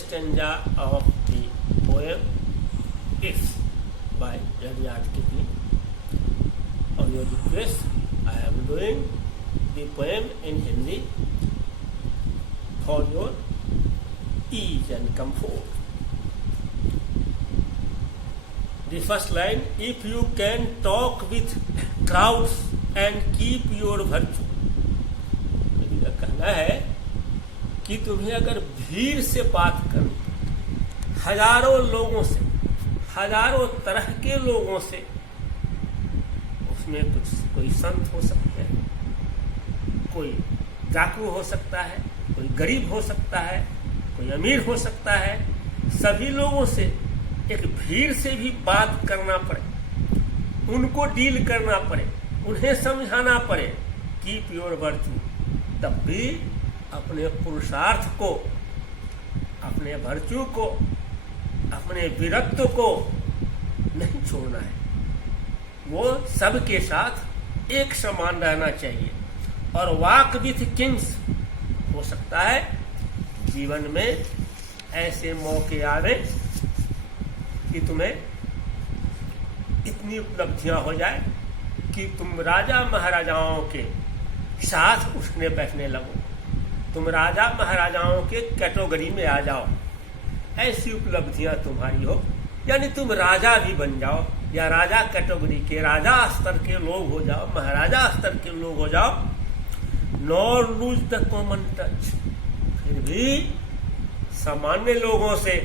stanza of the poem If by Rudyard Kipling. On your request, I am doing the poem in Hindi for your ease and comfort. The first line, if you can talk with crowds and keep your virtue. मेरा कहना है कि तुम्हें अगर भीड़ से बात करनी, हजारों लोगों से, हजारों तरह के लोगों से, उसमें कोई संत हो सकते हैं, कोई डाकू हो सकता है, कोई गरीब हो सकता है, कोई अमीर हो सकता है, सभी लोगों से एक भीड़ से भी बात करना पड़े, उनको डील करना पड़े, उन्हें समझाना पड़े, कीप योर वर्च्यू, तब भी अपने पुरुषार्थ को, अपने वर्च्यू को, अपने वीरत्व को नहीं छोड़ना है। वो सबके साथ एक समान रहना चाहिए। और वॉक विथ किंग्स, हो सकता है जीवन में ऐसे मौके आवे कि तुम्हें इतनी उपलब्धियां हो जाए कि तुम राजा महाराजाओं के साथ उठने बैठने लगो, तुम राजा महाराजाओं के कैटेगरी में आ जाओ, ऐसी उपलब्धियां तुम्हारी हो, यानी तुम राजा भी बन जाओ, या राजा कैटेगरी के, राजा स्तर के लोग हो जाओ, महाराजा स्तर के लोग हो जाओ। Nor lose the common touch, फिर भी सामान्य लोगों से,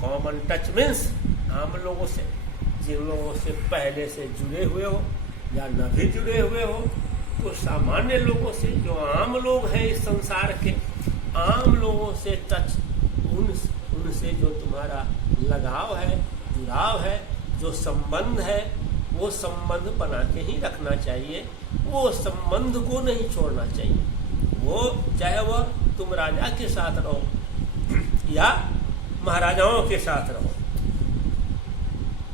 कॉमन टच मीन्स आम लोगों से, जिन लोगों से पहले से जुड़े हुए हो या न भी जुड़े हुए हो, तो सामान्य लोगों से, जो आम लोग हैं इस संसार के, आम लोगों से टच, उनसे जो तुम्हारा लगाव है, जुड़ाव है, जो संबंध है, वो संबंध बना के ही रखना चाहिए, वो संबंध को नहीं छोड़ना चाहिए। वो चाहे वह तुम राजा के साथ रहो या महाराजाओं के साथ रहो।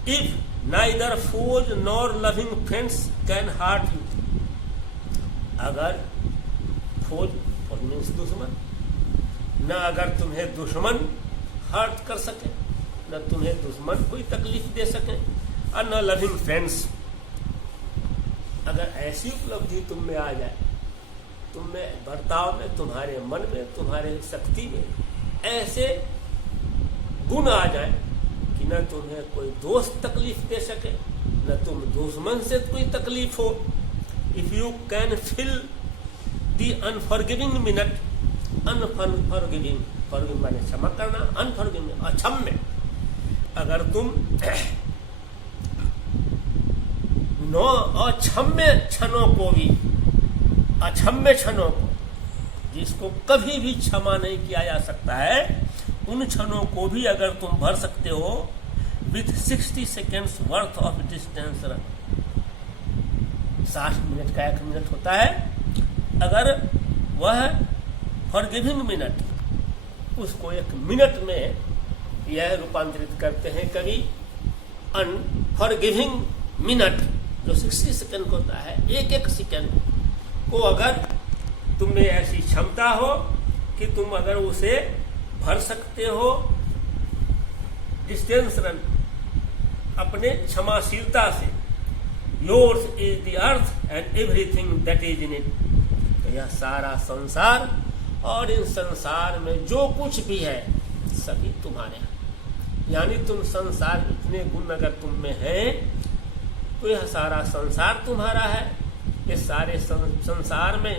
If neither foes nor loving friends can hurt you, अगर फौज मीन्स दुश्मन, न अगर तुम्हें दुश्मन हर्ट कर सके, न तुम्हें दुश्मन कोई तकलीफ दे सके, और न लविंग फ्रेंड्स, अगर ऐसी उपलब्धि तुम में आ जाए, तुम में बर्ताव में, तुम्हारे मन में, तुम्हारे शक्ति में ऐसे गुण आ जाए कि न तुम्हें कोई दोस्त तकलीफ दे सके, न तुम दुश्मन से कोई तकलीफ हो। If you can fill the unforgiving minute, unforgiving, forgive माने क्षमा करना, अनफॉरगिविंग अक्षम्य, अगर तुम नौ अक्षम्य क्षणों को भी, अक्षम्य क्षणों को, जिसको कभी भी क्षमा नहीं किया जा सकता है, उन क्षणों को भी अगर तुम भर सकते हो with 60 seconds worth of distance run, 60 minute का 1 मिनट होता है, अगर वह फॉरगिविंग मिनट, उसको 1 मिनट में यह रूपांतरित करते हैं कभी अनफॉरगिविंग मिनट, जो 60 सेकेंड होता है, एक सेकेंड को अगर तुम में ऐसी क्षमता हो कि तुम अगर उसे भर सकते हो डिस्टेंस रन अपने क्षमाशीलता से, yours is the earth and everything that is in it, तो यह सारा संसार और इन संसार में जो कुछ भी है सभी तुम्हारे हैं। यानी तुम संसार, इतने गुण अगर तुम में हैं तो यह सारा संसार तुम्हारा है। ये सारे संसार में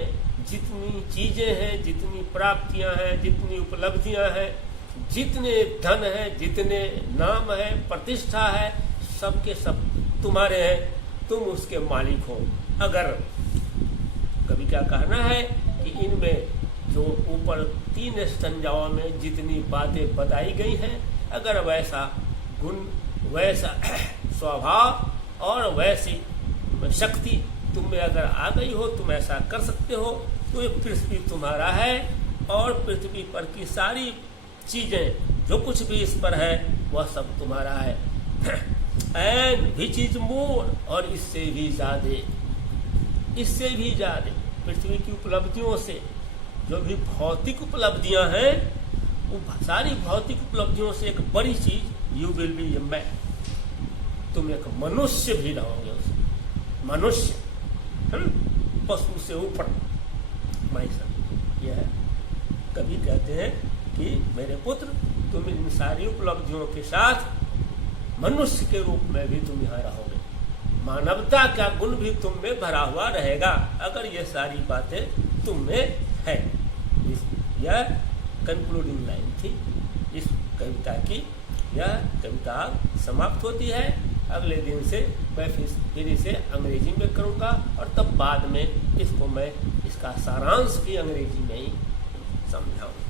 जितनी चीजें हैं, जितनी प्राप्तियां हैं, जितनी उपलब्धियां हैं, जितने धन है, जितने नाम है, प्रतिष्ठा है, सबके सब तुम्हारे हैं, तुम उसके मालिक हो। अगर कभी क्या कहना है कि इनमें जो ऊपर 3 स्टंजाओं में जितनी बातें बताई गई हैं, अगर वैसा गुण, वैसा स्वभाव और वैसी शक्ति तुम में अगर आ गई हो, तुम ऐसा कर सकते हो, तो ये पृथ्वी तुम्हारा है और पृथ्वी पर की सारी चीजें जो कुछ भी इस पर है वह सब तुम्हारा है। एंड विच इज मोर, और इससे भी ज्यादा, इससे भी ज्यादा पृथ्वी की उपलब्धियों से जो भी भौतिक उपलब्धियां हैं वो सारी भौतिक उपलब्धियों से एक बड़ी चीज, you will be a man, तुम एक मनुष्य भी रहोगे उसमें, मनुष्य, पशु से ऊपर। मैं सब यह कभी कहते हैं कि मेरे पुत्र, तुम इन सारी उपलब्धियों के साथ मनुष्य के रूप में भी तुम यहाँ रहोगे, मानवता का गुण भी तुम में भरा हुआ रहेगा अगर ये सारी बातें तुम में है। यह कंक्लूडिंग लाइन थी इस कविता की। यह कविता समाप्त होती है। अगले दिन से मैं फिर इसे अंग्रेजी में करूँगा और तब बाद में इसको मैं इसका सारांश भी अंग्रेजी में ही समझाऊंगा।